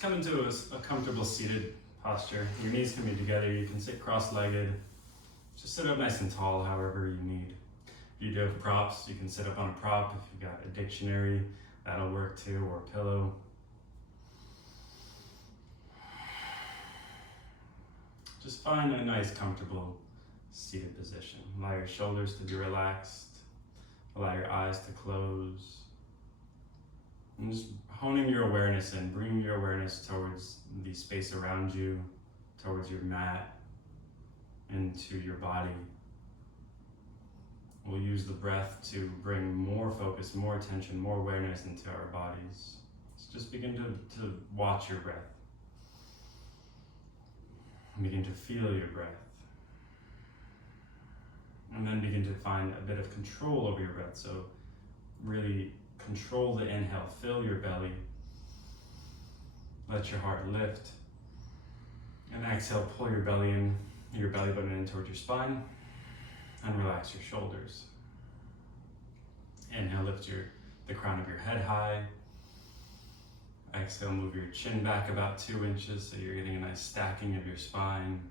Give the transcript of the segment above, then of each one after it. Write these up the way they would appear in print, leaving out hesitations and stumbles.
Just come into a comfortable seated posture. Your knees can be together. You can sit cross-legged. Just sit up nice and tall, however you need. If you do have props, you can sit up on a prop. If you've got a dictionary, that'll work too, or a pillow. Just find a nice, comfortable seated position. Allow your shoulders to be relaxed. Allow your eyes to close. And just honing your awareness in, bringing your awareness towards the space around you, towards your mat, into your body. We'll use the breath to bring more focus, more attention, more awareness into our bodies. So just begin to watch your breath. Begin to feel your breath. And then begin to find a bit of control over your breath. So really control the inhale, fill your belly. Let your heart lift. And exhale, pull your belly in, your belly button in towards your spine, and relax your shoulders. Inhale, lift the crown of your head high. Exhale, move your chin back about 2 inches so you're getting a nice stacking of your spine.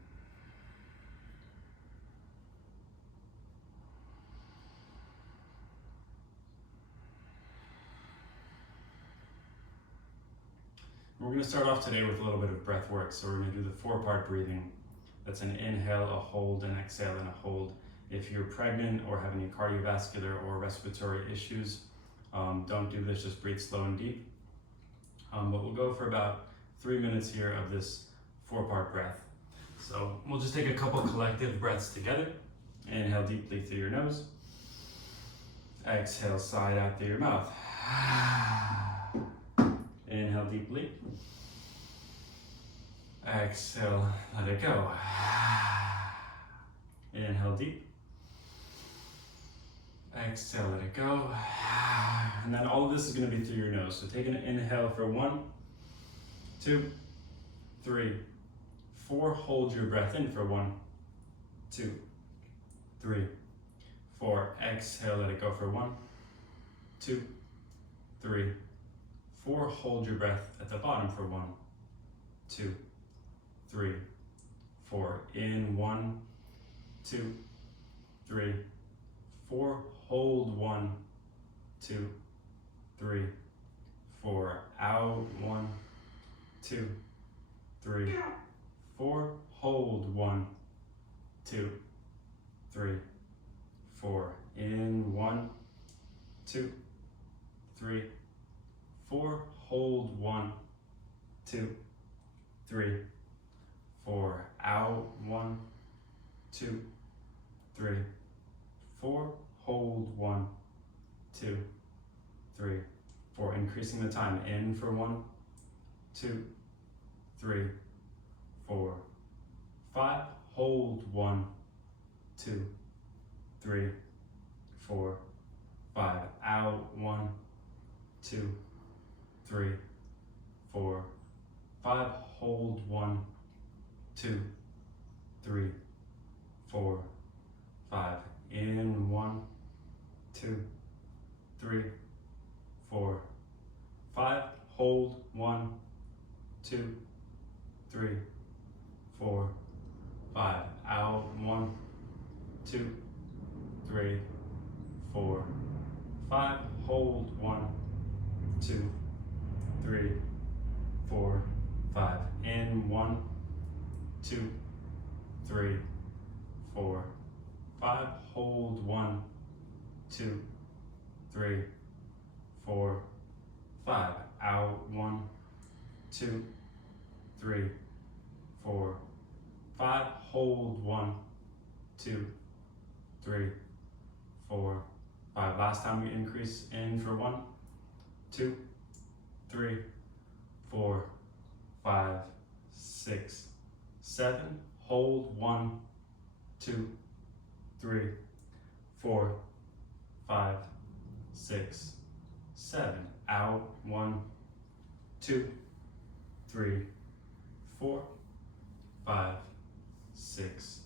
We're going to start off today with a little bit of breath work. So we're going to do the 4-part breathing. That's an inhale, a hold, an exhale, and a hold. If you're pregnant or have any cardiovascular or respiratory issues, don't do this, just breathe slow and deep. But we'll go for about 3 minutes here of this 4-part breath. So we'll just take a couple collective breaths together. Inhale deeply through your nose. Exhale, side out through your mouth. Inhale deeply. Exhale, let it go. Inhale deep. Exhale, let it go. And then all of this is going to be through your nose. So take an inhale for 1, 2, 3, 4. Hold your breath in for 1, 2, 3, 4. Exhale, let it go for 1, 2, 3, 4. Hold your breath at the bottom for 1, 2, 3, 4. In 1, 2, 3, 4. Hold 1, 2, 3, 4. Out 1, 2, 3, 4. Hold 1, 2, 3, 4. In 1, 2, 3, 4. Hold 1, 2, 3, 4. Out 1, 2, 3, 4. Hold 1, 2, 3, 4. Increasing the time. In for 1, 2, 3, 4, 5. Hold 1, 2, 3, 4, 5. Out 1, 2, 3, 4, 5. Hold 1, 2, 3, 4, 5. In 1, 2, 3, 4, 5. Hold 1, 2, 3, 4, 5. Out 1, 2, 3, 4, 5. Hold 1, 2, 3, 4, 5. In 1, 2, 3, 4, 5. Hold 1, 2, 3, 4, 5. Out 1, 2, 3, 4, 5. Hold 1, 2, 3, 4, 5. Last time we increase. In for 1, 2, 3, 4, 5, 6, 7. Hold 1, 2, 3, 4, 5, 6, 7. Out 1, 2, 3, 4, 5, 6,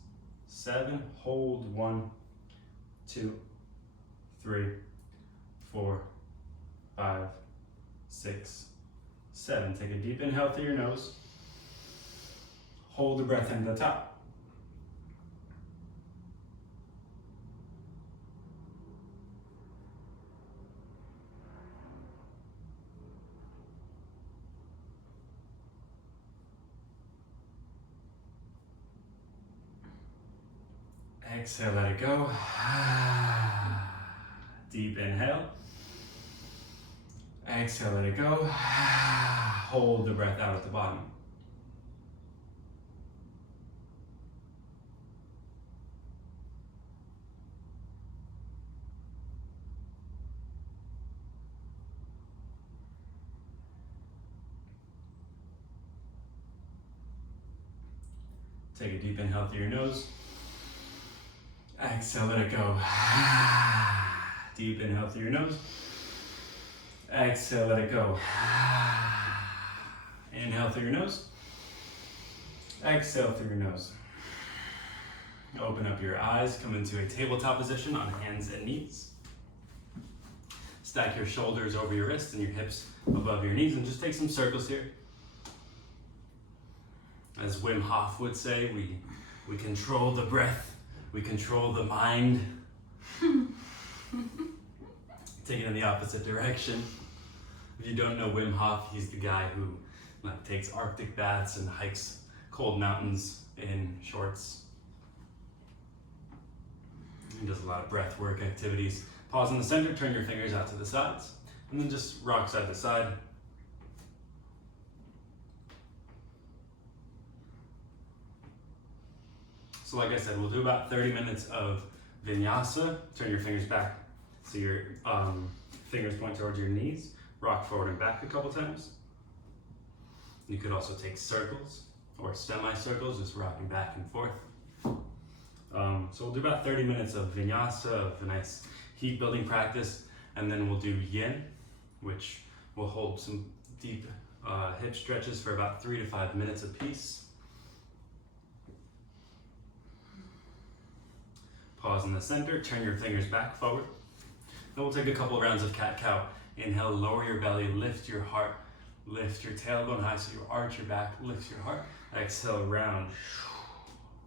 7. Hold 1, 2, 3, 4, 5, 6, 7. Take a deep inhale through your nose. Hold the breath into the top. Exhale, let it go. Deep inhale. Exhale, let it go. Hold the breath out at the bottom. Take a deep inhale through your nose. Exhale, let it go. Deep inhale through your nose. Exhale, let it go. Inhale through your nose. Exhale through your nose. Open up your eyes, come into a tabletop position on hands and knees. Stack your shoulders over your wrists and your hips above your knees and just take some circles here. As Wim Hof would say, we control the breath. We control the mind. Take it in the opposite direction. If you don't know Wim Hof, he's the guy who takes Arctic baths and hikes cold mountains in shorts. He does a lot of breath work activities. Pause in the center, turn your fingers out to the sides, and then just rock side to side. So like I said, we'll do about 30 minutes of vinyasa. Turn your fingers back so your fingers point towards your knees. Rock forward and back a couple times. You could also take circles or semicircles, just rocking back and forth. So we'll do about 30 minutes of vinyasa, of a nice heat building practice, and then we'll do yin, which will hold some deep hip stretches for about 3 to 5 minutes apiece. Pause in the center, turn your fingers back forward. Then we'll take a couple rounds of cat-cow. Inhale, lower your belly, lift your heart, lift your tailbone high so you arch your back, lift your heart. Exhale, round.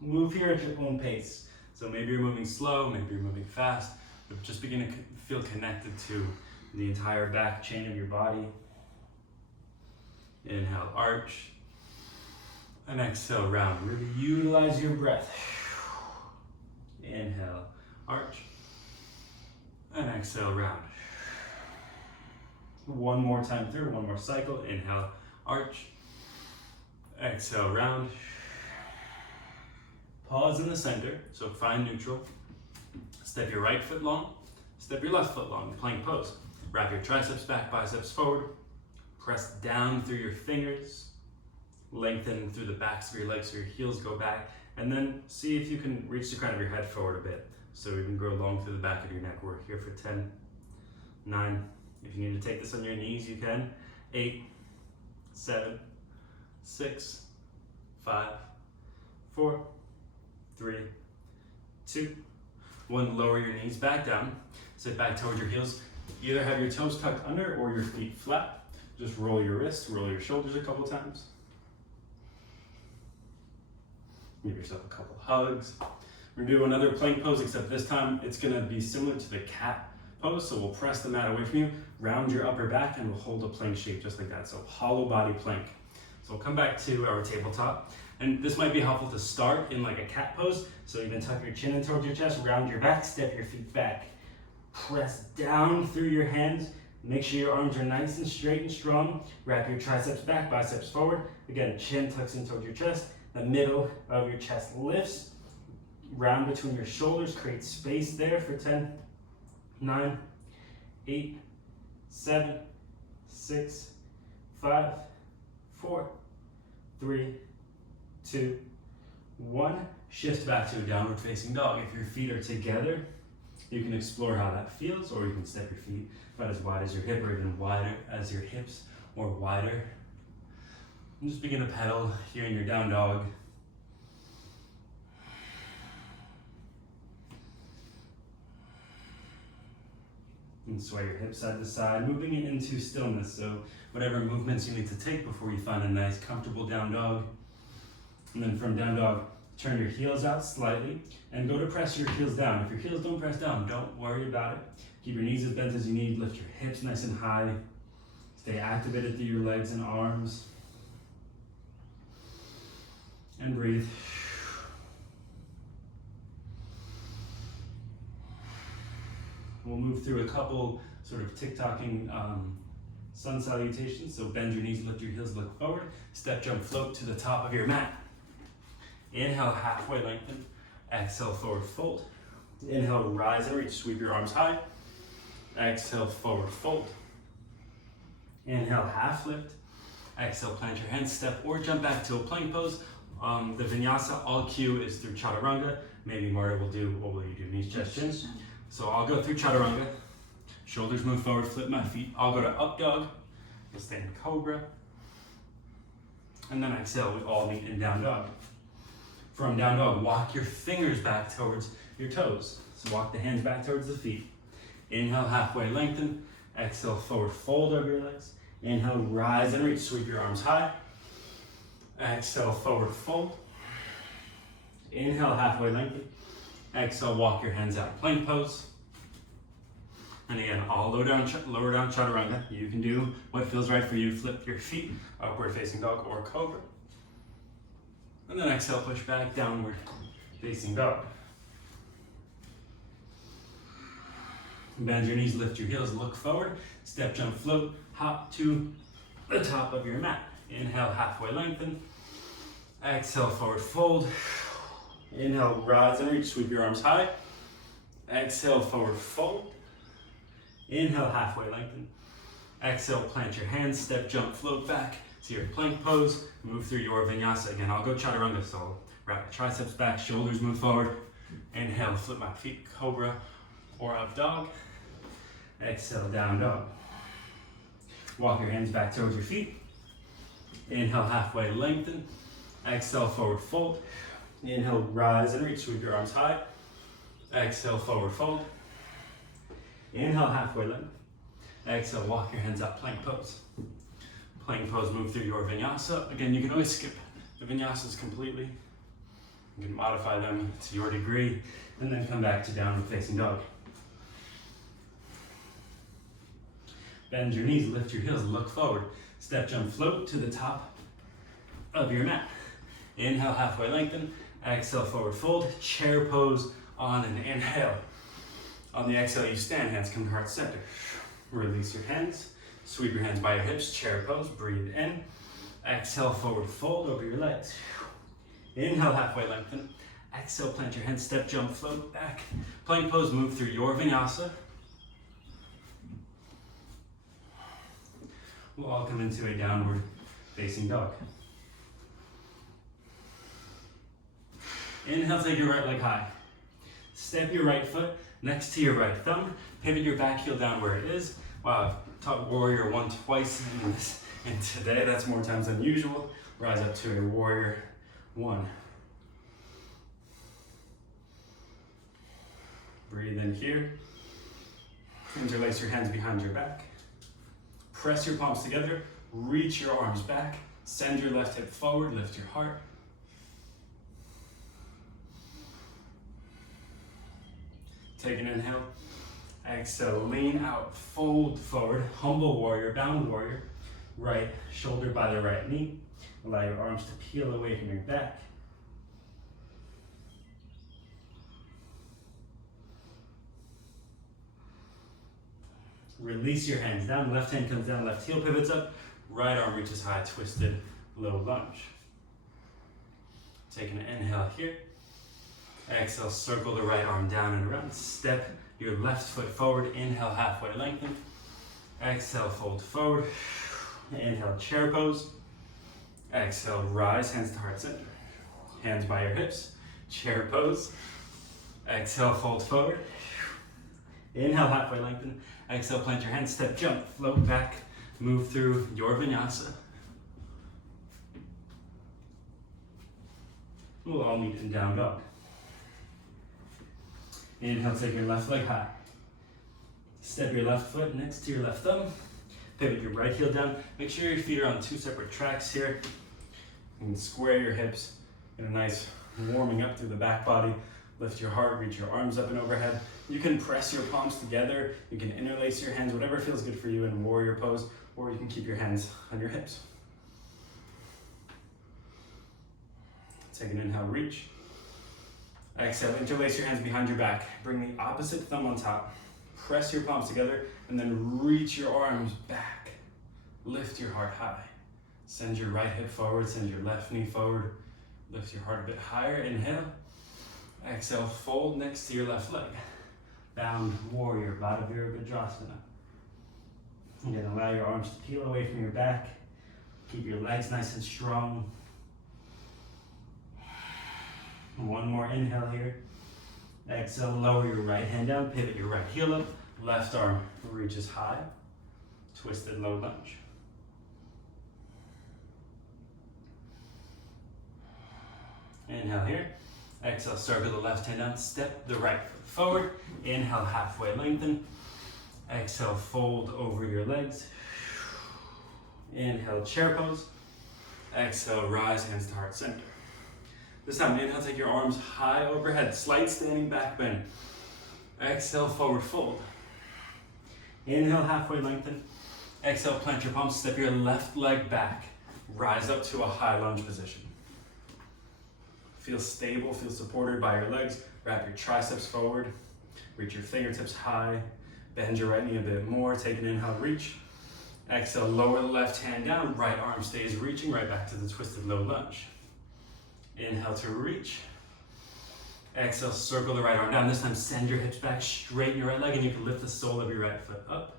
Move here at your own pace. So maybe you're moving slow, maybe you're moving fast, but just begin to feel connected to the entire back chain of your body. Inhale, arch. And exhale, round. Really utilize your breath. Inhale, arch, and exhale, round. One more time through, one more cycle. Inhale, arch, exhale, round. Pause in the center, so find neutral. Step your right foot long, step your left foot long, plank pose. Wrap your triceps back, biceps forward. Press down through your fingers. Lengthen through the backs of your legs so your heels go back. And then see if you can reach the crown of your head forward a bit. So you can go long through the back of your neck. We're here for 10, 9. If you need to take this on your knees, you can. 8, 7, 6, 5, 4, 3, 2, 1. Lower your knees back down. Sit back towards your heels. Either have your toes tucked under or your feet flat. Just roll your wrists, roll your shoulders a couple times. Give yourself a couple hugs. We're gonna do another plank pose, except this time it's gonna be similar to the cat pose. So we'll press the mat away from you, round your upper back, and we'll hold a plank shape just like that. So hollow body plank. So we'll come back to our tabletop. And this might be helpful to start in like a cat pose. So you can tuck your chin in towards your chest, round your back, step your feet back. Press down through your hands. Make sure your arms are nice and straight and strong. Wrap your triceps back, biceps forward. Again, chin tucks in towards your chest. The middle of your chest lifts, round between your shoulders, create space there for 10, 9, 8, 7, 6, 5, 4, 3, 2, 1. Shift back to a downward facing dog. If your feet are together, you can explore how that feels, or you can step your feet about as wide as your hip or even wider as your hips or wider. And just begin to pedal here in your down dog. And sway your hips side to side, moving it into stillness. So whatever movements you need to take before you find a nice, comfortable down dog. And then from down dog, turn your heels out slightly and go to press your heels down. If your heels don't press down, don't worry about it. Keep your knees as bent as you need. Lift your hips nice and high. Stay activated through your legs and arms. And breathe. We'll move through a couple sort of tick-tocking sun salutations. So bend your knees, lift your heels, look forward. Step, jump, float to the top of your mat. Inhale, halfway lengthen. Exhale, forward fold. Inhale, rise and reach. Sweep your arms high. Exhale, forward fold. Inhale, half lift. Exhale, plant your hands, step or jump back to a plank pose. The vinyasa, all cue is through chaturanga. Maybe Marta will do, what will you do? Knees, chest, chin. So I'll go through chaturanga. Shoulders move forward, flip my feet. I'll go to up dog. We'll stay in cobra. And then exhale, we all meet in down dog. From down dog, walk your fingers back towards your toes. So walk the hands back towards the feet. Inhale, halfway lengthen. Exhale, forward fold over your legs. Inhale, rise and reach. Sweep your arms high. Exhale, forward fold. Inhale, halfway lengthen. Exhale, walk your hands out, plank pose. And again, all lower down chaturanga. You can do what feels right for you. Flip your feet, upward facing dog or cobra. And then exhale, push back, downward facing dog. Bend your knees, lift your heels, look forward. Step, jump, float, hop to the top of your mat. Inhale, halfway lengthen. Exhale, forward fold. Inhale, rise and reach, sweep your arms high. Exhale, forward fold. Inhale, halfway lengthen. Exhale, plant your hands, step, jump, float back to your plank pose. Move through your vinyasa. Again, I'll go chaturanga, so wrap the triceps back, shoulders move forward. Inhale, flip my feet, cobra or up dog. Exhale, down dog. Walk your hands back towards your feet. Inhale, halfway lengthen. Exhale, forward fold. Inhale, rise and reach, sweep your arms high. Exhale, forward fold. Inhale, halfway lengthen. Exhale, walk your hands up, plank pose. Plank pose, move through your vinyasa. Again, you can always skip the vinyasas completely. You can modify them to your degree, and then come back to downward facing dog. Bend your knees, lift your heels, look forward. Step, jump, float to the top of your mat. Inhale, halfway lengthen. Exhale, forward fold. Chair pose on an inhale. On the exhale, you stand, hands come to heart center. Release your hands. Sweep your hands by your hips, chair pose. Breathe in. Exhale, forward fold over your legs. Inhale, halfway lengthen. Exhale, plant your hands, step, jump, float back. Plank pose, move through your vinyasa. We'll all come into a downward facing dog. Inhale, take your right leg high. Step your right foot next to your right thumb. Pivot your back heel down where it is. Wow, I've taught warrior one twice in today. That's more times than usual. Rise up to a warrior one. Breathe in here. Interlace your hands behind your back. Press your palms together. Reach your arms back. Send your left hip forward. Lift your heart. Take an inhale. Exhale, lean out, fold forward, humble warrior, bound warrior. Right shoulder by the right knee. Allow your arms to peel away from your back. Release your hands down, left hand comes down, left heel pivots up, right arm reaches high, twisted low lunge. Take an inhale here. Exhale, circle the right arm down and around. Step your left foot forward. Inhale, halfway lengthen. Exhale, fold forward. Inhale, chair pose. Exhale, rise, hands to heart center. Hands by your hips. Chair pose. Exhale, fold forward. Inhale, halfway lengthen. Exhale, plant your hands, step, jump, float back. Move through your vinyasa. We'll all meet in down dog. Inhale, take your left leg high. Step your left foot next to your left thumb. Pivot your right heel down. Make sure your feet are on two separate tracks here. You can square your hips in a nice warming up through the back body. Lift your heart, reach your arms up and overhead. You can press your palms together. You can interlace your hands, whatever feels good for you in warrior pose, or you can keep your hands on your hips. Take an inhale, reach. Exhale, interlace your hands behind your back. Bring the opposite thumb on top. Press your palms together and then reach your arms back. Lift your heart high. Send your right hip forward, send your left knee forward. Lift your heart a bit higher, inhale. Exhale, fold next to your left leg. Bound warrior, Baddha Virabhadrasana. Again, allow your arms to peel away from your back. Keep your legs nice and strong. One more inhale here. Exhale, lower your right hand down, pivot your right heel up. Left arm reaches high. Twisted low lunge. Inhale here. Exhale, circle the left hand down, step the right foot forward. Inhale, halfway lengthen. Exhale, fold over your legs. Inhale, chair pose. Exhale, rise, hands to heart center. This time, inhale, take your arms high overhead, slight standing back bend. Exhale, forward fold. Inhale, halfway lengthen. Exhale, plant your palms, step your left leg back. Rise up to a high lunge position. Feel stable, feel supported by your legs. Wrap your triceps forward. Reach your fingertips high. Bend your right knee a bit more. Take an inhale, reach. Exhale, lower the left hand down. Right arm stays reaching right back to the twisted low lunge. Inhale to reach. Exhale, circle the right arm down. This time, send your hips back, straighten your right leg, and you can lift the sole of your right foot up.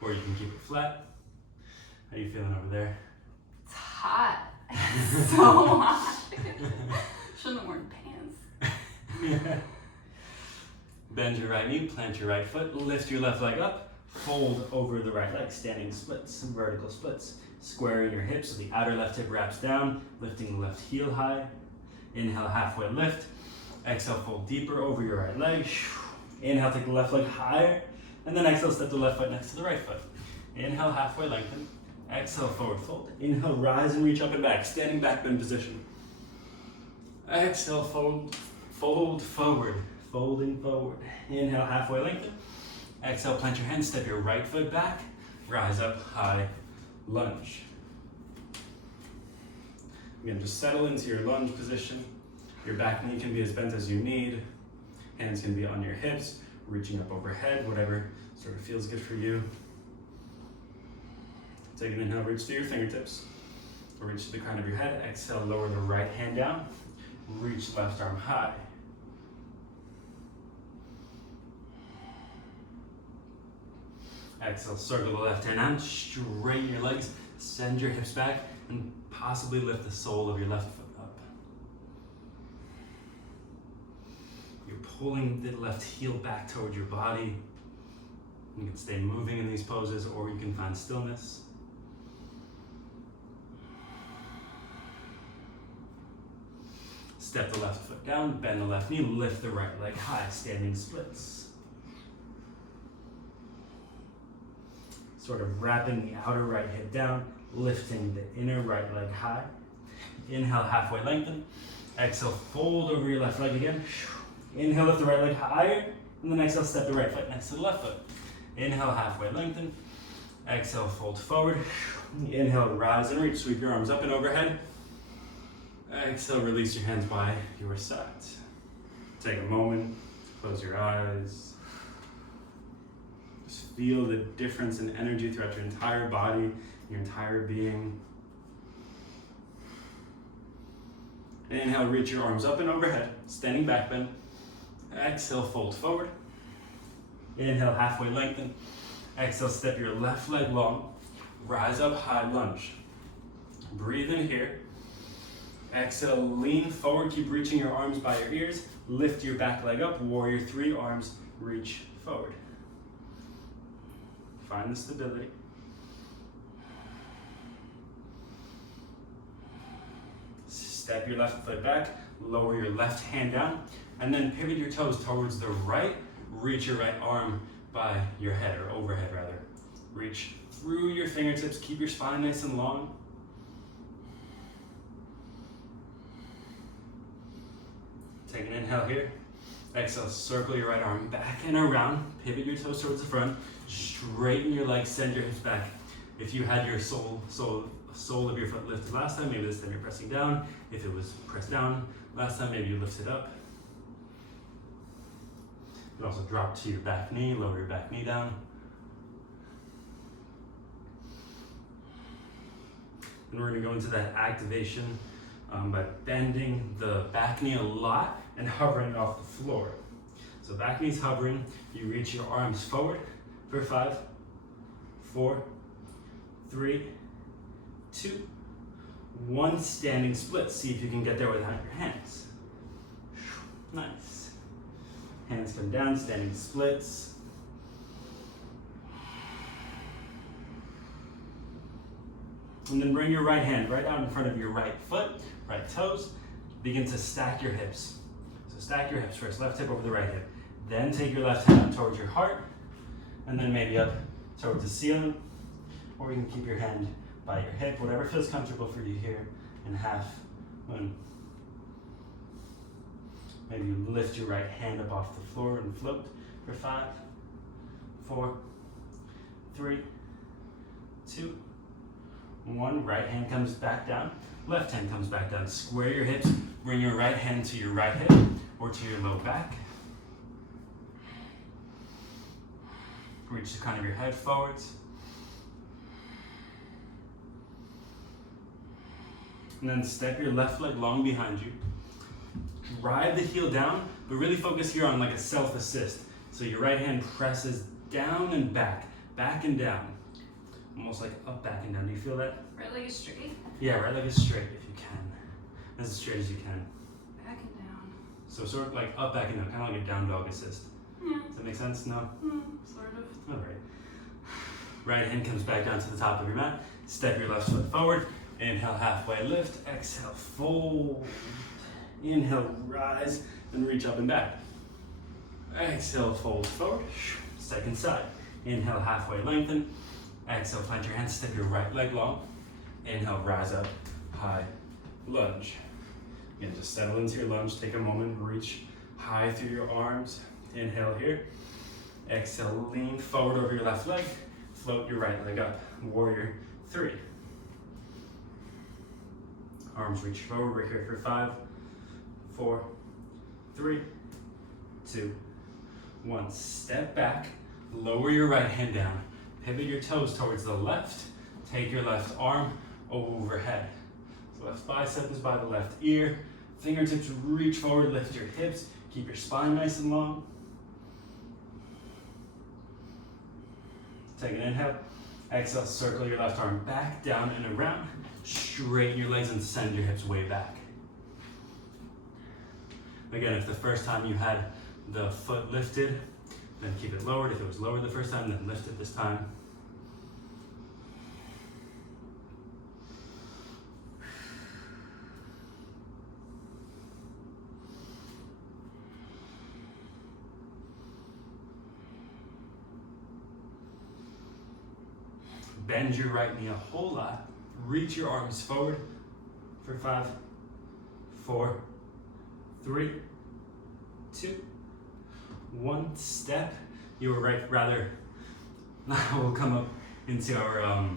Or you can keep it flat. How are you feeling over there? It's hot. It's so hot. Shouldn't have worn pants. Bend your right knee, plant your right foot, lift your left leg up, fold over the right leg, standing splits, vertical splits. Squaring your hips so the outer left hip wraps down, lifting the left heel high. Inhale, halfway lift. Exhale, fold deeper over your right leg. Inhale, take the left leg higher. And then exhale, step the left foot next to the right foot. Inhale, halfway lengthen. Exhale, forward fold. Inhale, rise and reach up and back, standing back bend position. Exhale, fold forward, folding forward. Inhale, halfway lengthen. Exhale, plant your hands, step your right foot back. Rise up, high lunge. Again, just settle into your lunge position. Your back knee can be as bent as you need. Hands can be on your hips, reaching up overhead, whatever sort of feels good for you. Take an inhale, reach to your fingertips. Or reach to the crown of your head. Exhale, lower the right hand down. Reach left arm high. Exhale, circle the left hand down, straighten your legs, send your hips back, and possibly lift the sole of your left foot up. You're pulling the left heel back towards your body. You can stay moving in these poses, or you can find stillness. Step the left foot down, bend the left knee, lift the right leg high, standing splits. Sort of wrapping the outer right hip down, lifting the inner right leg high. Inhale, halfway lengthen. Exhale, fold over your left leg again. Inhale, lift the right leg higher. And then exhale, step the right foot next to the left foot. Inhale, halfway lengthen. Exhale, fold forward. Inhale, rise and reach. Sweep your arms up and overhead. Exhale, release your hands by your sides. Take a moment, close your eyes. Feel the difference in energy throughout your entire body, your entire being. Inhale, reach your arms up and overhead, standing back bend. Exhale, fold forward. Inhale, halfway lengthen. Exhale, step your left leg long. Rise up, high lunge. Breathe in here. Exhale, lean forward, keep reaching your arms by your ears. Lift your back leg up, warrior three, arms reach forward. Find the stability. Step your left foot back, lower your left hand down, and then pivot your toes towards the right. Reach your right arm by your head, or overhead rather. Reach through your fingertips, keep your spine nice and long. Take an inhale here. Exhale, circle your right arm back and around. Pivot your toes towards the front. Straighten your legs, send your hips back. If you had your sole of your foot lifted last time, maybe this time you're pressing down. If it was pressed down last time, maybe you lift it up. You can also drop to your back knee, lower your back knee down. And we're going to go into that activation by bending the back knee a lot and hovering off the floor. So back knee's hovering, you reach your arms forward for 5, 4, 3, 2, 1, standing split. See if you can get there without your hands. Nice. Hands come down, standing splits. And then bring your right hand right out in front of your right foot, right toes. Begin to stack your hips. So stack your hips first, left hip over the right hip. Then take your left hand up towards your heart, and then maybe up towards the ceiling. Or you can keep your hand by your hip, whatever feels comfortable for you here in half moon. Maybe you lift your right hand up off the floor and float for 5, 4, 3, 2, 1. Right hand comes back down, left hand comes back down. Square your hips, bring your right hand to your right hip or to your low back. Reach the crown of your head forwards. And then step your left leg long behind you. Drive the heel down, but really focus here on like a self-assist. So your right hand presses down and back and down. Almost like up, back, and down. Do you feel that? Right leg is straight. Yeah, right leg is straight if you can. As straight as you can. Back and down. So sort of like up, back, and down, kind of like a down dog assist. Yeah. Does that make sense? No? Sort of. All right. Right hand comes back down to the top of your mat. Step your left foot forward. Inhale, halfway lift. Exhale, fold. Inhale, rise, and reach up and back. Exhale, fold forward. Second side. Inhale, halfway lengthen. Exhale, plant your hands, step your right leg long. Inhale, rise up, high, lunge. Again, just settle into your lunge. Take a moment, reach high through your arms. Inhale here. Exhale, lean forward over your left leg. Float your right leg up. Warrior 3. Arms reach forward. We're here for 5, 4, 3, 2, 1. Step back. Lower your right hand down. Pivot your toes towards the left. Take your left arm overhead. So left bicep is by the left ear. Fingertips reach forward, lift your hips. Keep your spine nice and long. Take an inhale. Exhale, circle your left arm back, down, and around. Straighten your legs and send your hips way back. Again, if the first time you had the foot lifted, then keep it lowered. If it was lowered the first time, then lift it this time. Bend your right knee a whole lot. Reach your arms forward for 5, 4, 3, 2, 1. Step your right, rather, we'll come up into our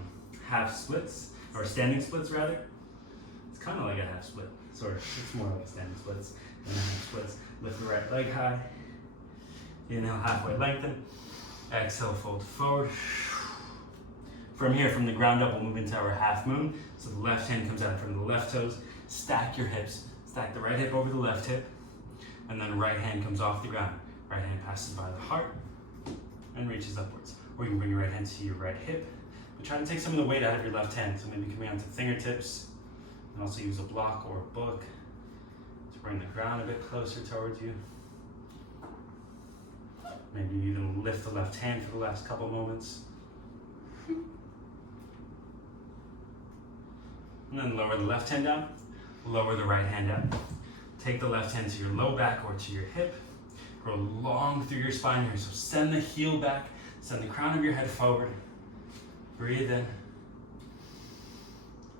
half splits, or standing splits rather. It's kind of like a half split, sort of. It's more like standing splits than half splits. Lift the right leg high. Inhale, halfway lengthen. Exhale, fold forward. From here, from the ground up, we'll move into our half moon. So the left hand comes out from the left toes. Stack your hips. Stack the right hip over the left hip. And then right hand comes off the ground. Right hand passes by the heart and reaches upwards. Or you can bring your right hand to your right hip. But try to take some of the weight out of your left hand. So maybe coming onto fingertips. And also use a block or a book to bring the ground a bit closer towards you. Maybe you even lift the left hand for the last couple moments. And then lower the left hand down, lower the right hand down. Take the left hand to your low back or to your hip. Grow long through your spine here. So send the heel back, send the crown of your head forward. Breathe in.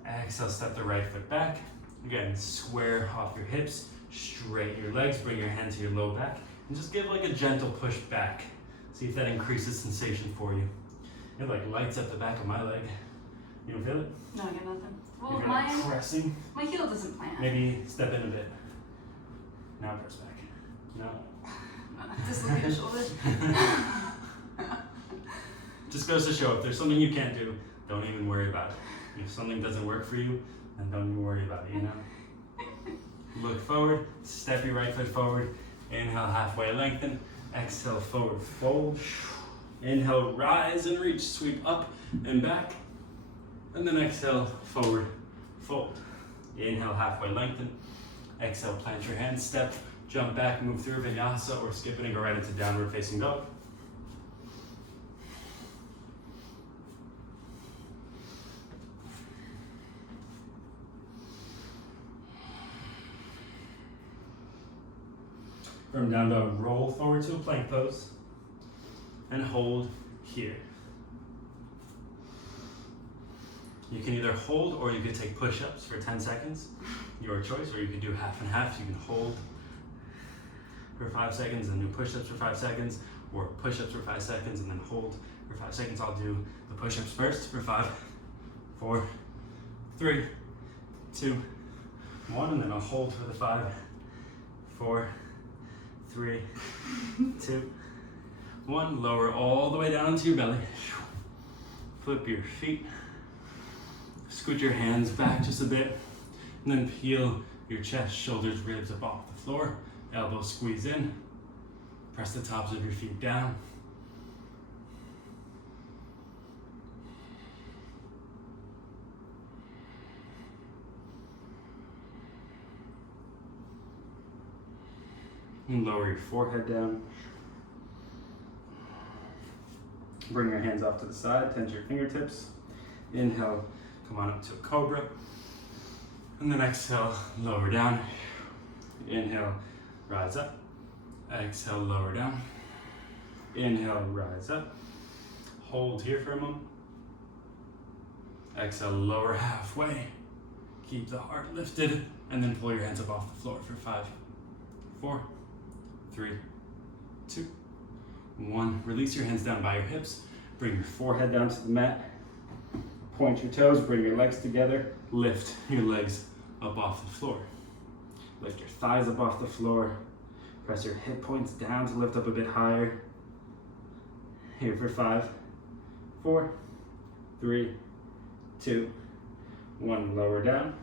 Exhale, step the right foot back. Again, square off your hips, straighten your legs, bring your hand to your low back, and just give like a gentle push back. See if that increases sensation for you. It like lights up the back of my leg. You don't feel it? No, I got nothing. Well, You're kind of pressing. my heel doesn't plant. Maybe step in a bit. Now press back. No. Dislocate your shoulder. Just goes to show if there's something you can't do, don't even worry about it. If something doesn't work for you, then don't even worry about it, you know? Look forward, step your right foot forward. Inhale, halfway lengthen. Exhale, forward fold. Inhale, rise and reach, sweep up and back. And then exhale, forward fold. Inhale, halfway lengthen. Exhale, plant your hands, step, jump back, move through vinyasa, or skip it and go right into downward facing dog. From down dog, roll forward to a plank pose and hold here. You can either hold or you could take push-ups for 10 seconds, your choice, or you could do half and half. You can hold for 5 seconds and do push-ups for 5 seconds, or push-ups for 5 seconds and then hold for 5 seconds. I'll do the push-ups first for 5, 4, 3, 2, 1, and then I'll hold for the 5, 4, 3, 2, 1. Lower all the way down into your belly. Flip your feet. Scoot your hands back just a bit. And then peel your chest, shoulders, ribs up off the floor. Elbows squeeze in. Press the tops of your feet down. And lower your forehead down. Bring your hands off to the side, tense your fingertips. Inhale, come on up to a cobra. And then exhale, lower down. Inhale, rise up. Exhale, lower down. Inhale, rise up. Hold here for a moment. Exhale, lower halfway. Keep the heart lifted. And then pull your hands up off the floor for 5, 4, 3, 2, 1. Release your hands down by your hips. Bring your forehead down to the mat. Point your toes, bring your legs together. Lift your legs up off the floor. Lift your thighs up off the floor. Press your hip points down to lift up a bit higher. Here for 5, 4, 3, 2, 1. Lower down.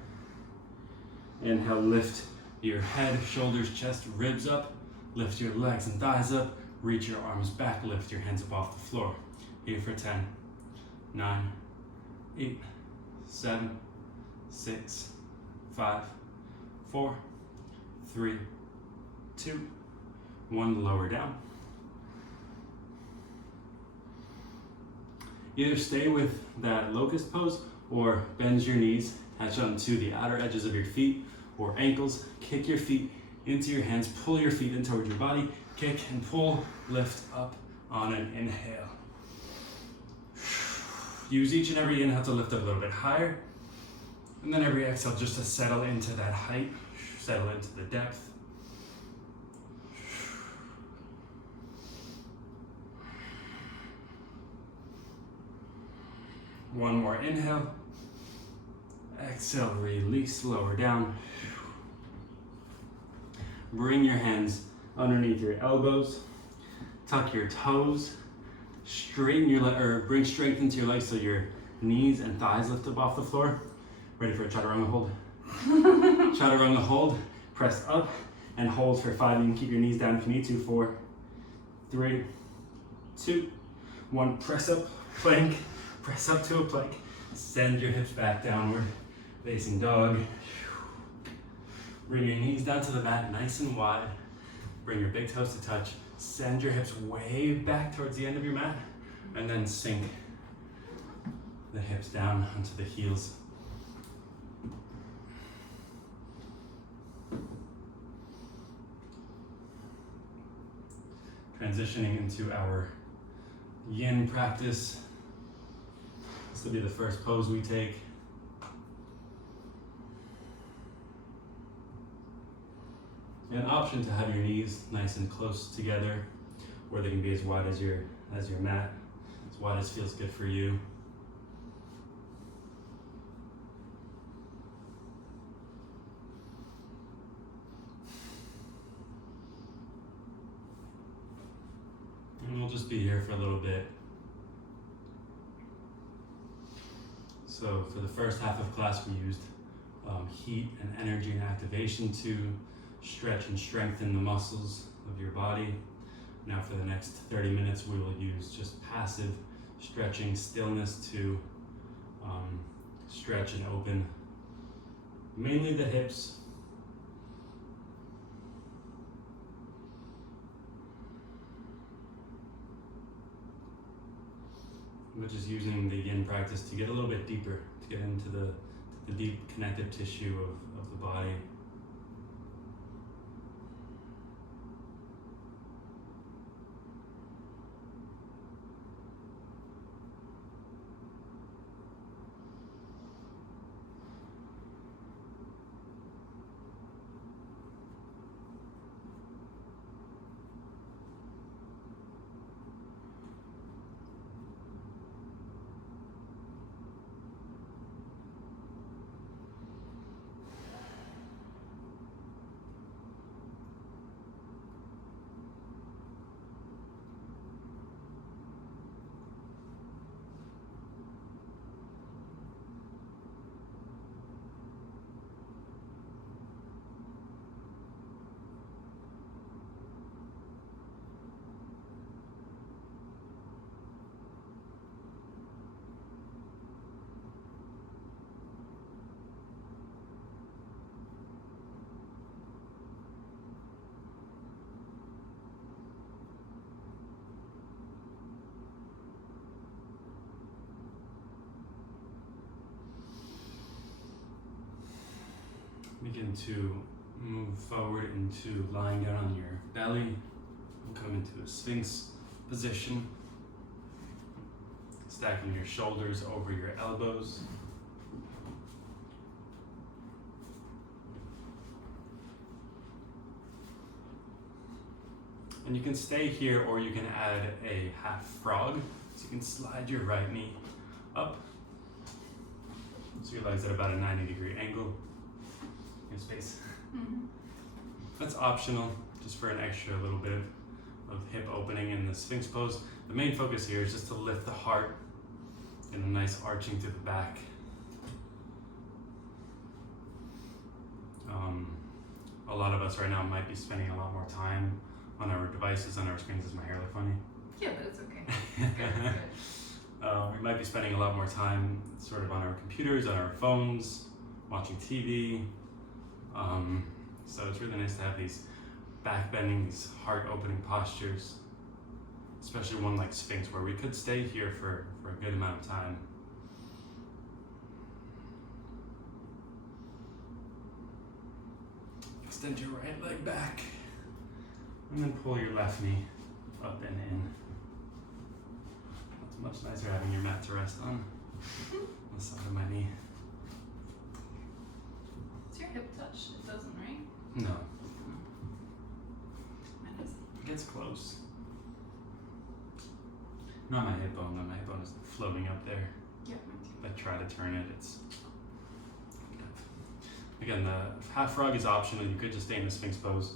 Inhale, lift your head, shoulders, chest, ribs up. Lift your legs and thighs up. Reach your arms back. Lift your hands up off the floor. Here for 10, 9, 8, 7, 6, 5, 4, 3, 2, 1. Lower down. Either stay with that locust pose or bend your knees, touch onto the outer edges of your feet or ankles. Kick your feet into your hands, pull your feet in towards your body, kick and pull, lift up on an inhale. Use each and every inhale to lift up a little bit higher, and then every exhale just to settle into that height, settle into the depth. One more inhale. Exhale, release, lower down. Bring your hands underneath your elbows. Tuck your toes. Straighten your bring strength into your legs so your knees and thighs lift up off the floor. Ready for a chaturanga hold? Chaturanga hold. Press up and hold for 5. You can keep your knees down if you need to. 4, 3, 2, 1. Press up, plank. Press up to a plank. Send your hips back downward. Facing dog. Bring your knees down to the mat nice and wide. Bring your big toes to touch. Send your hips way back towards the end of your mat. And then sink the hips down onto the heels. transitioning into our yin practice. This will be the first pose we take. An option to have your knees nice and close together, or they can be as wide as your mat, as wide as feels good for you. And we'll just be here for a little bit. So for the first half of class, we used heat and energy and activation to stretch and strengthen the muscles of your body. Now for the next 30 minutes, we will use just passive stretching, stillness to stretch and open mainly the hips. We're just using the yin practice to get a little bit deeper, to get into the deep connective tissue of the body. Begin to move forward into lying down on your belly and come into a Sphinx position, stacking your shoulders over your elbows. And you can stay here, or you can add a half frog. So you can slide your right knee up, so your legs at about a 90-degree angle. Space. Mm-hmm. That's optional, just for an extra little bit of hip opening in the Sphinx pose. The main focus here is just to lift the heart and a nice arching to the back. A lot of us right now might be spending a lot more time on our devices, on our screens. Does my hair look funny? Yeah, but it's okay. It's good, it's good. We might be spending a lot more time sort of on our computers, on our phones, watching TV. So it's really nice to have these back bending, these heart opening postures, especially one like Sphinx where we could stay here for a good amount of time. Extend your right leg back and then pull your left knee up and in. It's much nicer having your mat to rest on the side of my knee. Does your hip touch? It doesn't, right? No, Mine doesn't. it gets close. Not my hip bone, though. My hip bone is floating up there. Yeah, mine too. If I try to turn it, it's... Again, the half frog is optional. You could just stay in the Sphinx pose.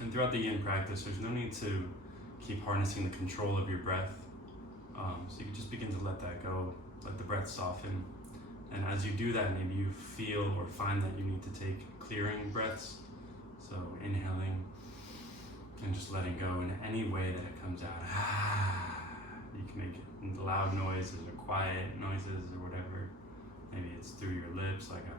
And throughout the yin practice, there's no need to keep harnessing the control of your breath. So you can just begin to let that go, let the breath soften. And as you do that, maybe you feel or find that you need to take clearing breaths. So inhaling and just letting go in any way that it comes out. You can make it loud noises or quiet noises or whatever. Maybe it's through your lips, like a...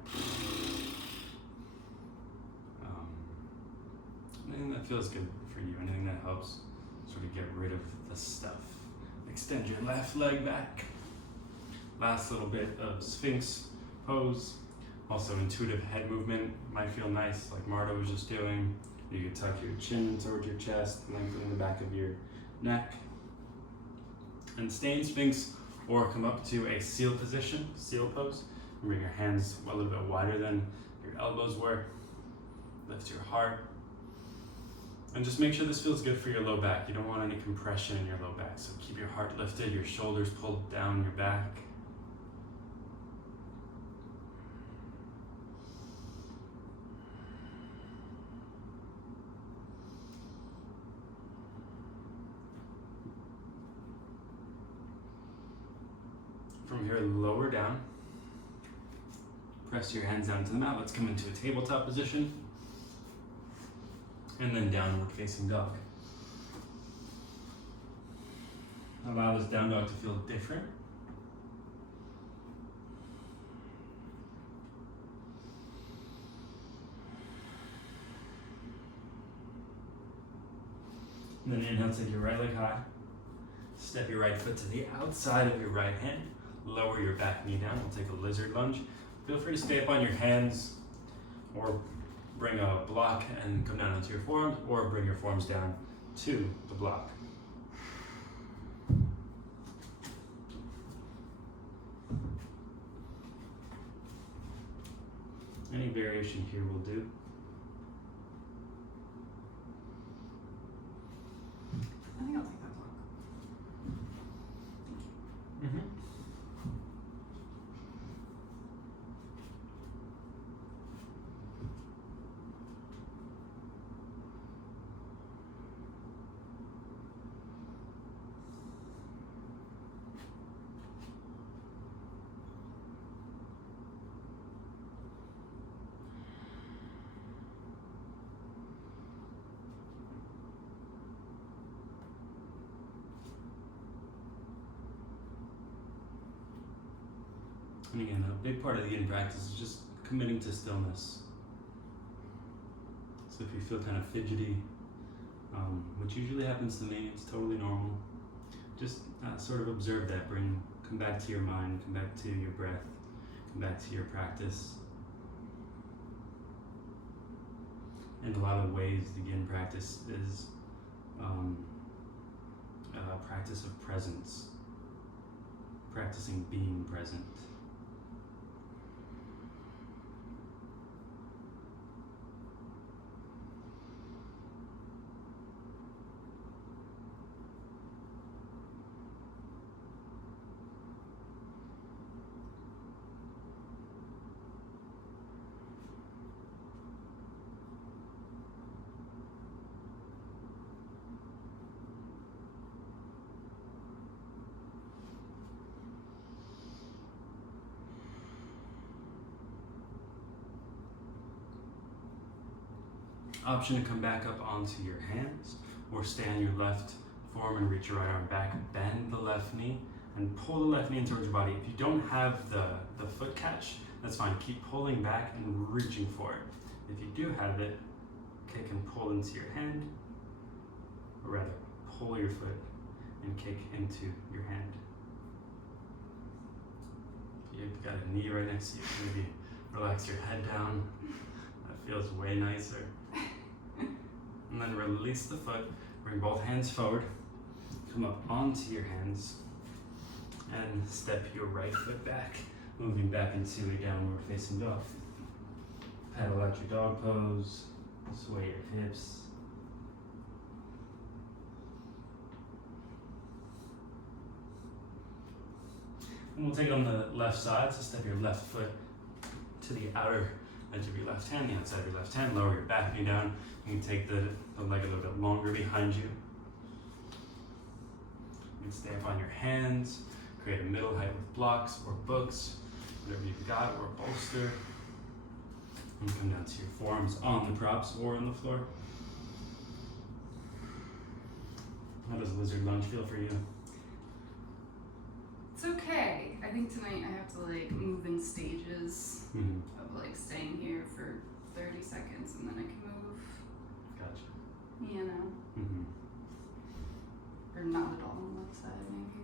anything that feels good for you, anything that helps sort of get rid of the stuff. Extend your left leg back. Last little bit of Sphinx pose. Also intuitive head movement might feel nice, like Marta was just doing. You could tuck your chin towards your chest, lengthen the back of your neck. And stay in Sphinx or come up to a seal position, seal pose. And bring your hands a little bit wider than your elbows were. Lift your heart. And just make sure this feels good for your low back. You don't want any compression in your low back. So keep your heart lifted, your shoulders pulled down your back. From here, lower down. Press your hands down to the mat. Let's come into a tabletop position. And then downward facing dog. Allow this down dog to feel different. And then inhale, take your right leg high. Step your right foot to the outside of your right hand. Lower your back knee down. We'll take a lizard lunge. Feel free to stay up on your hands or bring a block and come down onto your forearms, or bring your forearms down to the block. Any variation here will do. I think I'll take that block. Mm-hmm. And again, a big part of the yin practice is just committing to stillness. So if you feel kind of fidgety, which usually happens to me, it's totally normal. Just sort of observe that. Come back to your mind, come back to your breath, come back to your practice. In a lot of ways, the yin practice is a practice of presence, practicing being present. Option to come back up onto your hands or stay on your left forearm and reach your right arm back. Bend the left knee and pull the left knee in towards your body. If you don't have the foot catch, that's fine. Keep pulling back and reaching for it. If you do have it, kick and pull into your hand, or rather, pull your foot and kick into your hand. You've got a knee right next to you. Maybe relax your head down. That feels way nicer. And then release the foot, bring both hands forward, come up onto your hands, and step your right foot back, moving back into a downward facing dog. Paddle out your dog pose, sway your hips. And we'll take it on the left side, so step your left foot to the outer edge of your left hand, the outside of your left hand, lower your back knee down. You can take the leg a little bit longer behind you. You can stay up on your hands, create a middle height with blocks or books, whatever you've got, or a bolster. And come down to your forearms on the props or on the floor. How does lizard lunge feel for you? It's okay. I think tonight I have to like move in stages of like staying here for 30 seconds and then I can move. Gotcha. You know. Mm-hmm. Or not at all on the left side, maybe.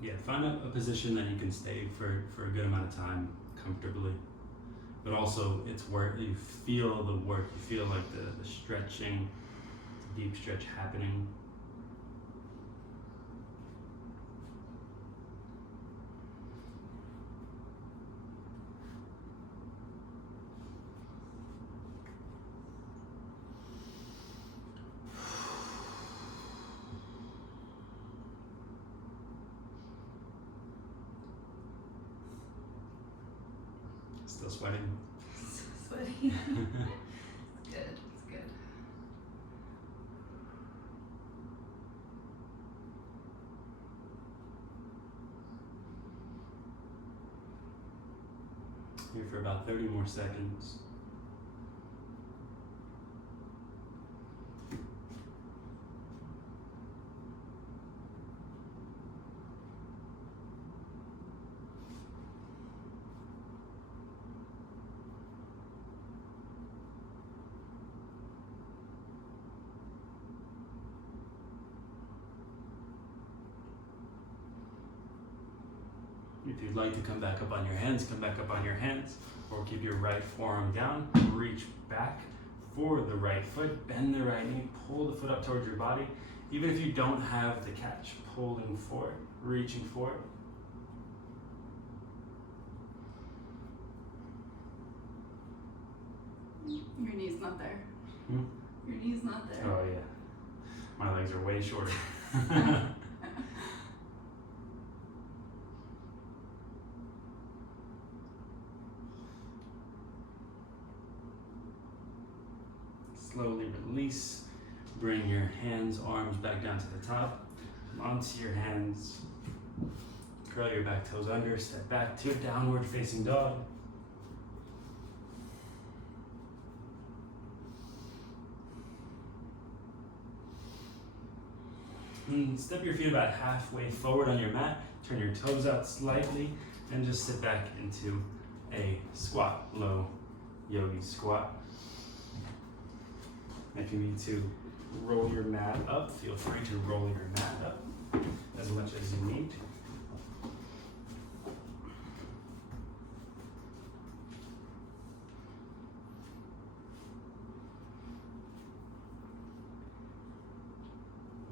Yeah, find a position that you can stay for a good amount of time comfortably. But also, it's where you feel the work, you feel like the stretching, the deep stretch happening. Still sweating? Sweaty. It's good. It's good. Here for about 30 more seconds. If you'd like to come back up on your hands, come back up on your hands, or keep your right forearm down, reach back for the right foot, bend the right knee, pull the foot up towards your body. Even if you don't have the catch, pulling for it, reaching for it. Your knee's not there. Hmm? Your knee's not there. Oh yeah, my legs are way shorter. Slowly release. Bring your hands, arms back down to the top. Onto your hands. Curl your back toes under. Step back to downward facing dog. And step your feet about halfway forward on your mat. Turn your toes out slightly and just sit back into a squat, low yogi squat. If you need to roll your mat up, feel free to roll your mat up as much as you need.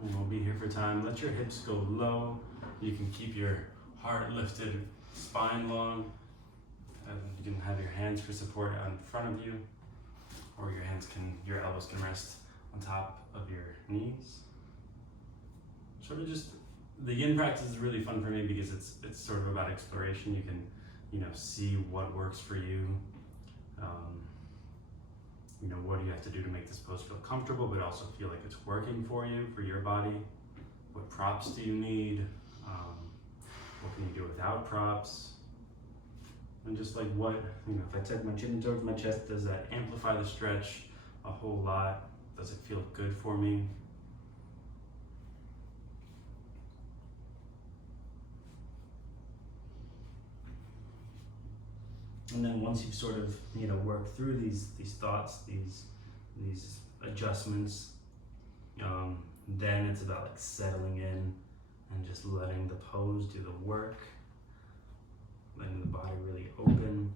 And we'll be here for time. Let your hips go low. You can keep your heart lifted, spine long. You can have your hands for support out in front of you, or your elbows can rest on top of your knees. Sort of just, the yin practice is really fun for me because it's sort of about exploration. You can, see what works for you. What do you have to do to make this pose feel comfortable, but also feel like it's working for you, for your body? What props do you need? What can you do without props? And just like if I tuck my chin towards my chest, does that amplify the stretch a whole lot? Does it feel good for me? And then once you've sort of, worked through these thoughts, these adjustments, then it's about like settling in and just letting the pose do the work, letting the body really open.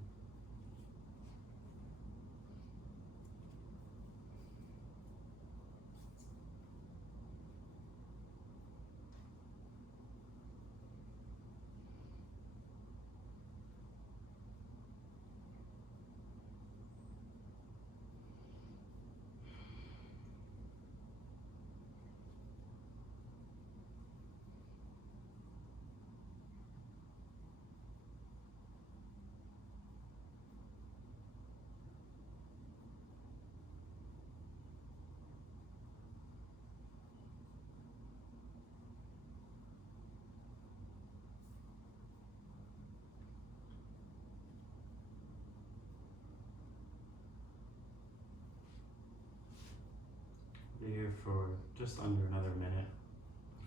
Be here for just under another minute,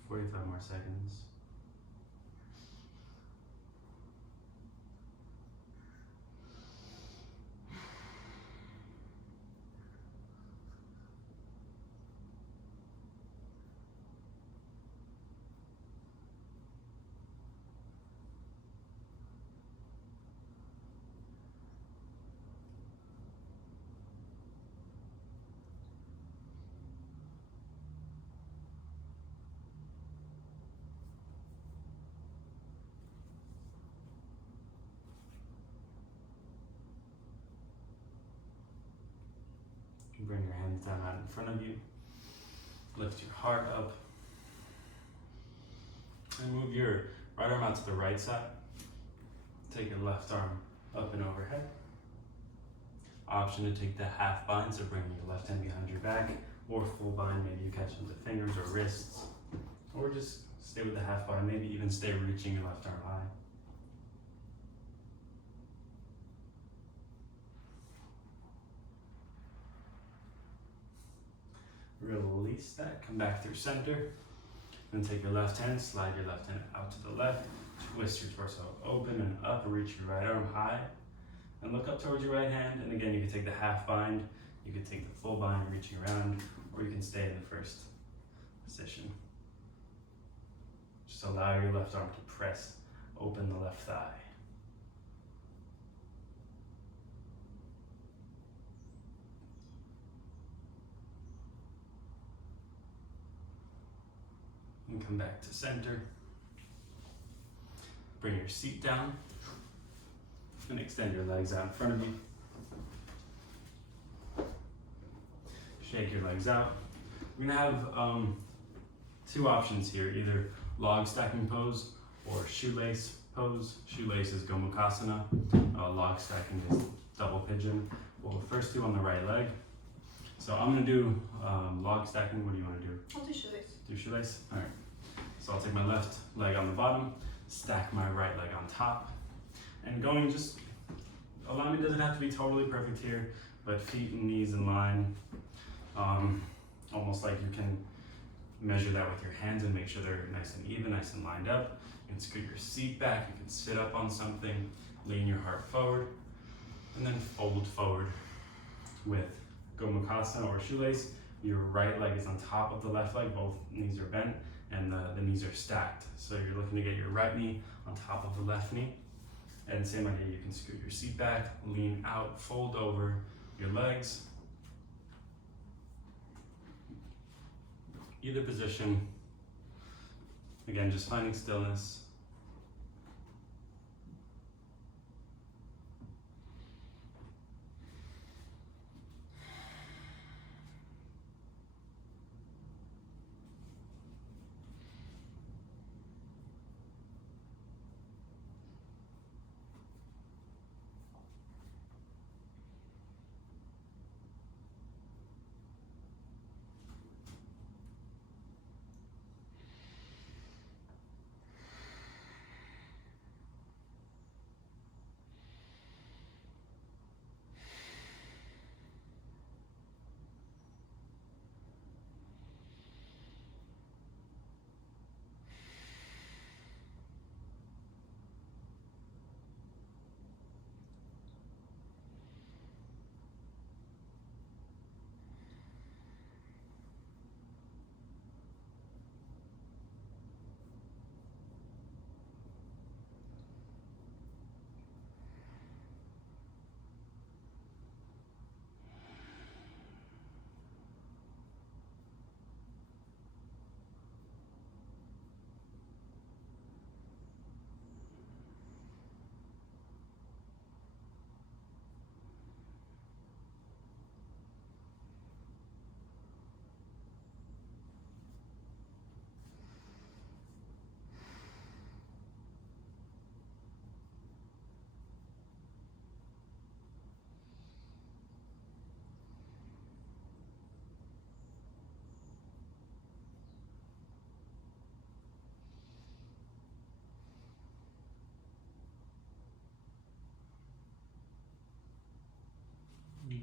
45 more seconds. hands down out in front of you. Lift your heart up. And move your right arm out to the right side. Take your left arm up and overhead. Option to take the half bind, so bring your left hand behind your back, or full bind, maybe you catch them with fingers or wrists, or just stay with the half bind, maybe even stay reaching your left arm high. Release that, come back through center, then take your left hand, slide your left hand out to the left, twist your torso open and up, reach your right arm high, and look up towards your right hand. And again, you can take the half bind, you can take the full bind, reaching around, or you can stay in the first position. Just allow your left arm to press open the left thigh. And come back to center. Bring your seat down and extend your legs out in front of you. Shake your legs out. We're gonna have two options here, either log stacking pose or shoelace pose. Shoelace is Gomukhasana. Log stacking is double pigeon. We'll first do on the right leg. So I'm gonna do log stacking. What do you wanna do? I'll do shoelace. Do shoelace? All right. So I'll take my left leg on the bottom, stack my right leg on top, and going just, allow me, doesn't have to be totally perfect here, but feet and knees in line. Almost like you can measure that with your hands and make sure they're nice and even, nice and lined up. You can scoot your seat back, you can sit up on something, lean your heart forward, and then fold forward with Gomukhasana or shoelace. Your right leg is on top of the left leg, both knees are bent, and the knees are stacked. So you're looking to get your right knee on top of the left knee. And same idea, you can scoot your seat back, lean out, fold over your legs. Either position. Again, just finding stillness.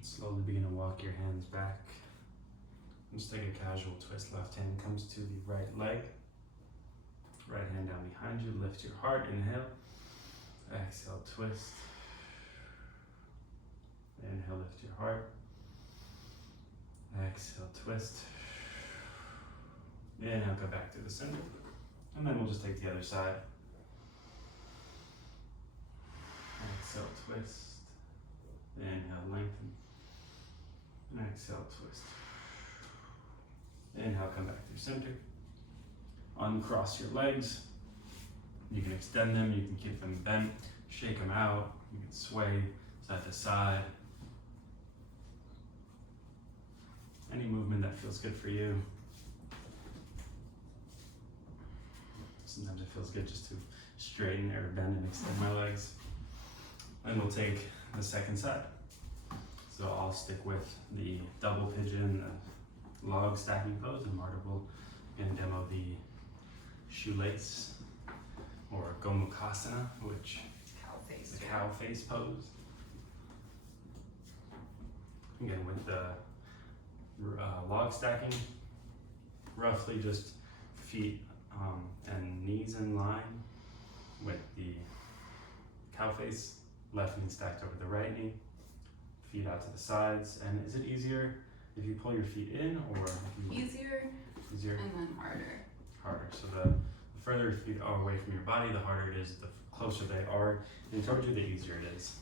Slowly begin to walk your hands back. Just take a casual twist. Left hand comes to the right leg. Right hand down behind you. Lift your heart. Inhale. Exhale, twist. Inhale, lift your heart. Exhale, twist. Inhale, go back to the center. And then we'll just take the other side. Exhale, twist. Inhale, lengthen. And exhale, twist. Inhale, come back through center. Uncross your legs. You can extend them, you can keep them bent, shake them out, you can sway side to side. Any movement that feels good for you. Sometimes it feels good just to straighten or bend and extend my legs. Then we'll take the second side. So I'll stick with the double pigeon, the log stacking pose, and Marta will again demo the shoelace or Gomukhasana, which is the cow face pose. Again, with the log stacking, roughly just feet and knees in line with the cow face, left knee stacked over the right knee, feet out to the sides. And is it easier if you pull your feet in or if you Easier and then harder. Harder. So the further your feet are away from your body, the harder it is, the closer they are, and towards you, the easier it is.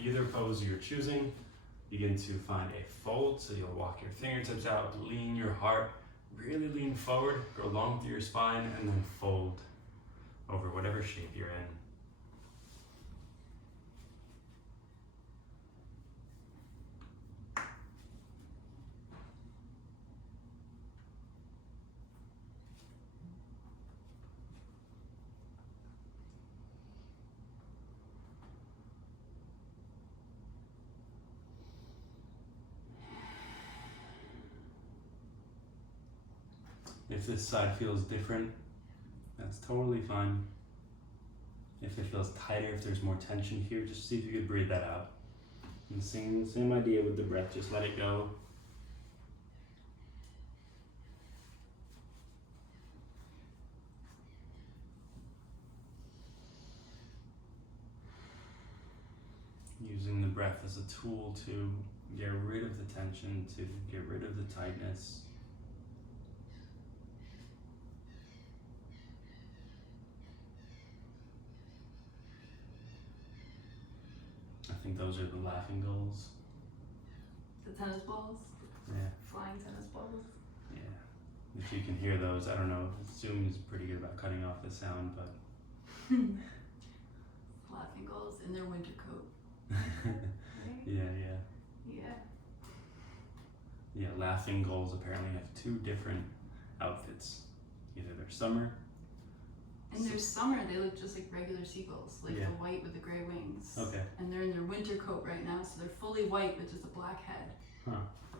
Either pose you're choosing, begin to find a fold. So you'll walk your fingertips out, lean your heart, really lean forward, go long through your spine, and then fold over whatever shape you're in. If this side feels different, that's totally fine. If it feels tighter, if there's more tension here, just see if you could breathe that out. And same idea with the breath, just let it go. Using the breath as a tool to get rid of the tension, to get rid of the tightness. I think those are the laughing gulls. The tennis balls? Yeah. Flying tennis balls? Yeah. If you can hear those, I don't know. Zoom is pretty good about cutting off the sound, but. Laughing gulls in their winter coat. Right? Yeah. Yeah. Yeah, laughing gulls apparently have two different outfits. Either they're summer. In their summer, they look just like regular seagulls, like Yeah. the white with the gray wings. Okay. And they're in their winter coat right now, so they're fully white with just a black head. Huh.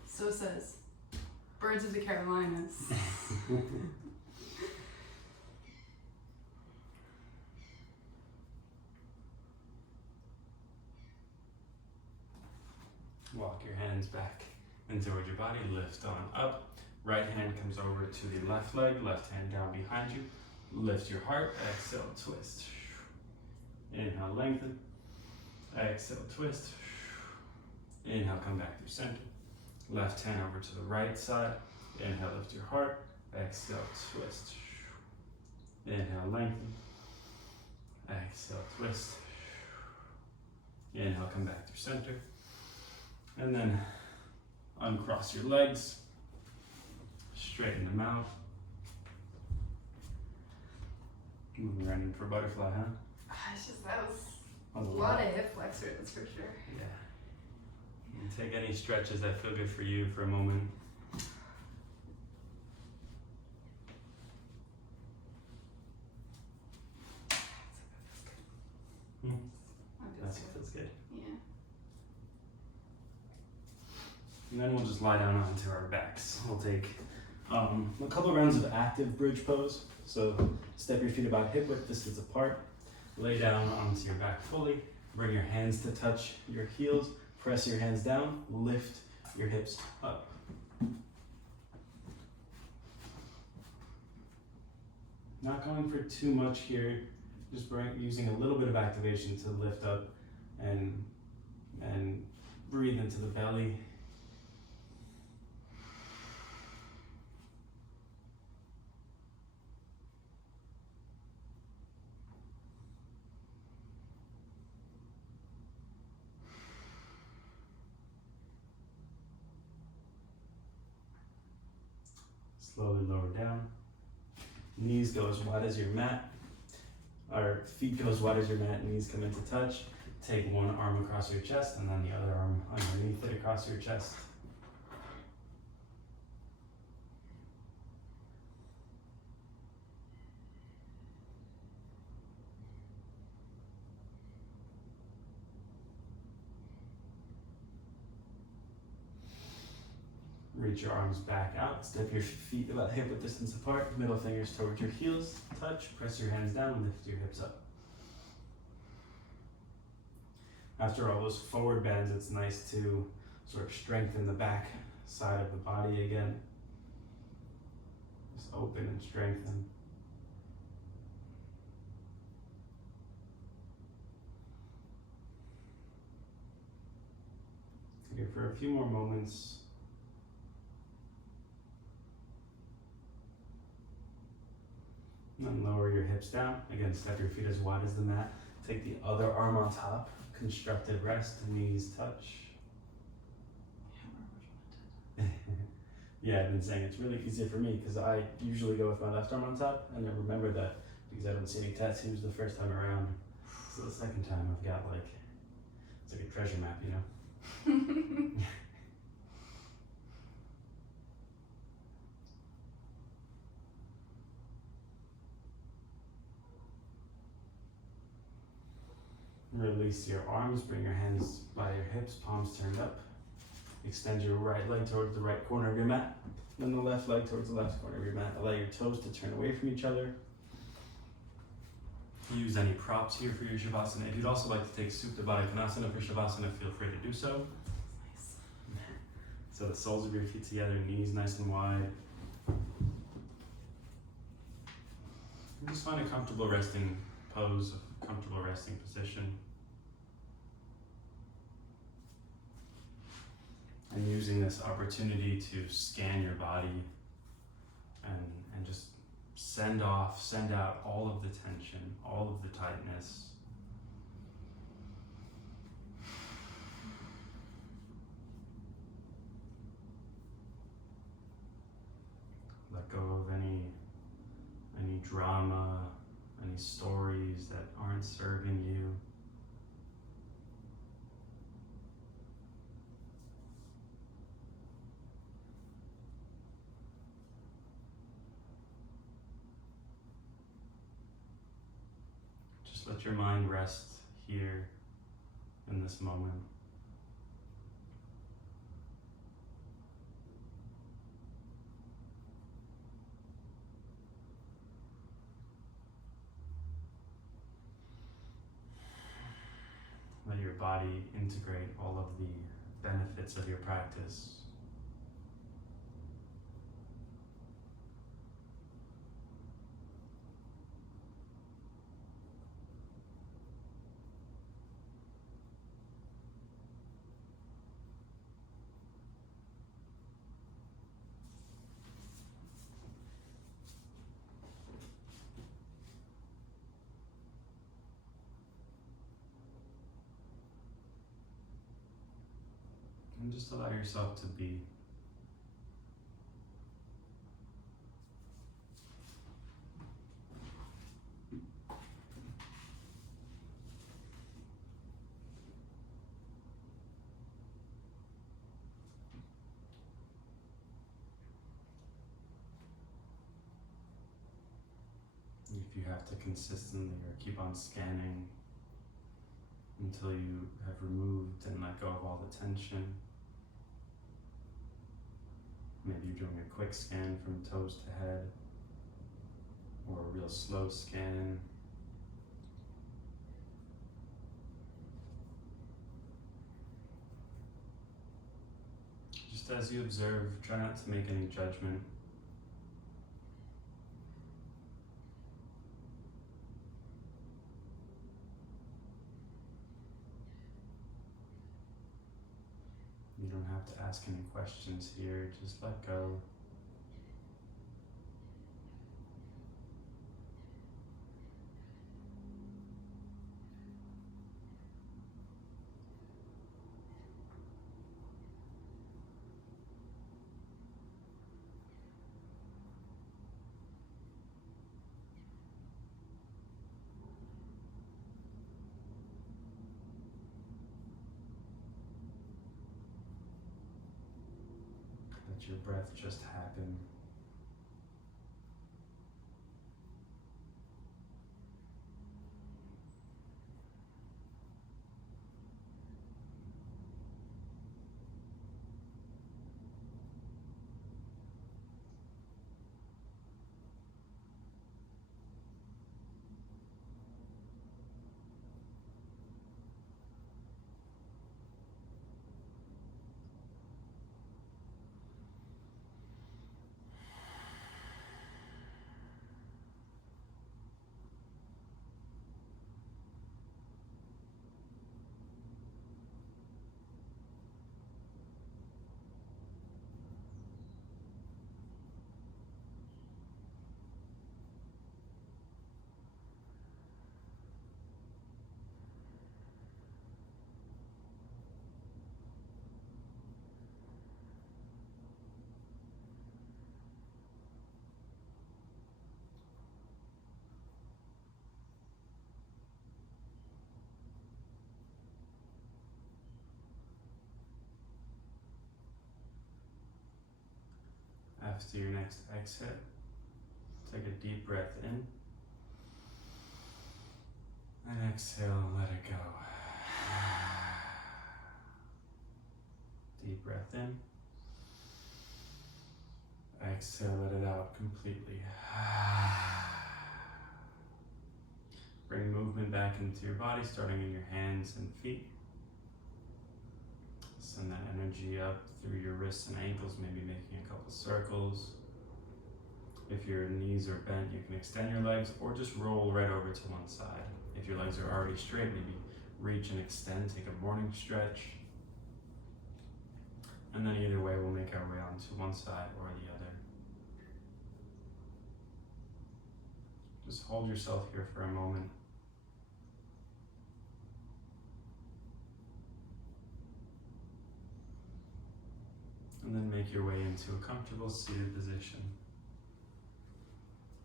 So says Birds of the Carolinas. Walk your hands back and towards your body, lift on up. Right hand comes over to the left leg, left hand down behind you. Lift your heart, exhale, twist. Inhale, lengthen. Exhale, twist. Inhale, come back through center. Left hand over to the right side. Inhale, lift your heart. Exhale, twist. Inhale, lengthen. Exhale, twist. Inhale, come back through center. And then uncross your legs. Straighten them out. Moving right in for butterfly, huh? It's just, that was a lot of hip flexors, that's for sure. Yeah. And take any stretches that feel good for you for a moment. That's what feels good. Yeah. And then we'll just lie down onto our backs. We'll take a couple rounds of active bridge pose. So step your feet about hip width distance apart. Lay down onto your back fully. Bring your hands to touch your heels. Press your hands down. Lift your hips up. Not going for too much here. Just using a little bit of activation to lift up and breathe into the belly. Slowly lower down. Knees go as wide as your mat. Our feet go as wide as your mat, knees come into touch. Take one arm across your chest and then the other arm underneath it across your chest. Reach your arms back out, step your feet about hip width distance apart, middle fingers towards your heels, touch, press your hands down, lift your hips up. After all those forward bends, it's nice to sort of strengthen the back side of the body again. Just open and strengthen. Here for a few more moments. And then lower your hips down. Again, step your feet as wide as the mat. Take the other arm on top. Constructive rest, knees touch. Yeah, I've been saying it's really easy for me because I usually go with my left arm on top, and I remember that because I don't see any tattoos the first time around. So the second time I've got like, it's like a treasure map, you know? Release your arms, bring your hands by your hips, palms turned up. Extend your right leg towards the right corner of your mat, then the left leg towards the left corner of your mat. Allow your toes to turn away from each other. Use any props here for your Shavasana. If you'd also like to take Supta Baddha Konasana for Shavasana, feel free to do so. Nice. So the soles of your feet together, knees nice and wide. And just find a comfortable resting pose, a comfortable resting position. And using this opportunity to scan your body and just send out all of the tension, all of the tightness. Let go of any drama, any stories that aren't serving you. Just let your mind rest here in this moment. Let your body integrate all of the benefits of your practice. And just allow yourself to be. If you have to consistently or keep on scanning until you have removed and let go of all the tension. Maybe you're doing a quick scan from toes to head, or a real slow scan. Just as you observe, try not to make any judgment. You don't have to ask any questions here, just let go. Let your breath just happen. After your next exhale, take a deep breath in. And exhale, let it go. Deep breath in. Exhale, let it out completely. Bring movement back into your body, starting in your hands and feet. Send that energy up through your wrists and ankles, maybe making a couple circles. If your knees are bent, you can extend your legs or just roll right over to one side. If your legs are already straight, maybe reach and extend, take a morning stretch. And then either way, we'll make our way onto one side or the other. Just hold yourself here for a moment. And then make your way into a comfortable seated position.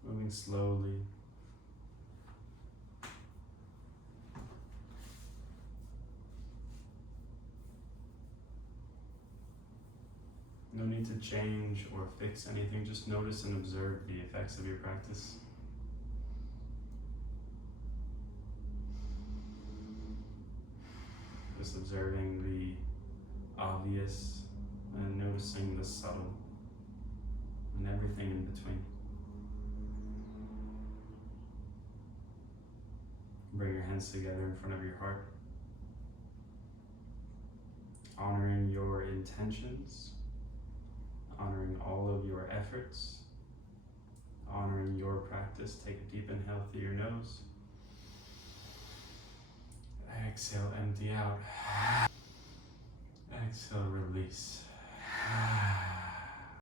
Moving slowly. No need to change or fix anything, just notice and observe the effects of your practice. Just observing the obvious and noticing the subtle and everything in between. Bring your hands together in front of your heart. Honoring your intentions, honoring all of your efforts, honoring your practice. Take a deep inhale through your nose. Exhale, empty out. Exhale, release.